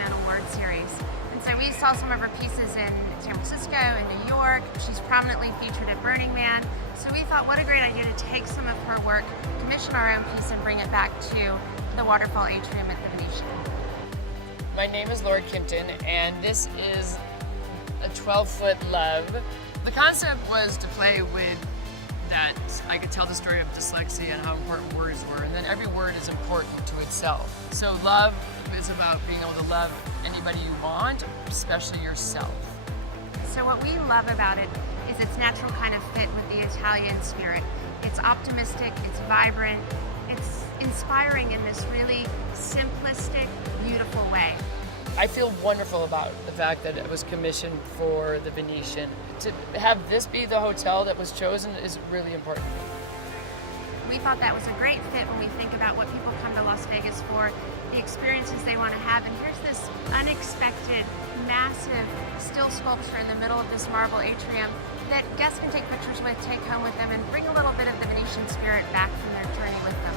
Monument Award series. And so we saw some of her pieces in San Francisco and New York. She's prominently featured at Burning Man. So we thought, what a great idea to take some of her work, commission our own piece, and bring it back to the waterfall atrium at the Venetian. My name is Laura Kimpton, and this is a 12-foot love. The concept was to play with that I could tell the story of dyslexia and how important words were, and then every word is important to itself. So love is about being able to love anybody you want, especially yourself. So what we love about it is its natural kind of fit with the Italian spirit. It's optimistic, it's vibrant, it's inspiring in this really simplistic, beautiful way. I feel wonderful about the fact that it was commissioned for the Venetian. To have this be the hotel that was chosen is really important. We thought that was a great fit when we think about what people come to Las Vegas for, the experiences they want to have. And here's this unexpected, massive steel sculpture in the middle of this marble atrium that guests can take pictures with, take home with them, and bring a little bit of the Venetian spirit back from their journey with them.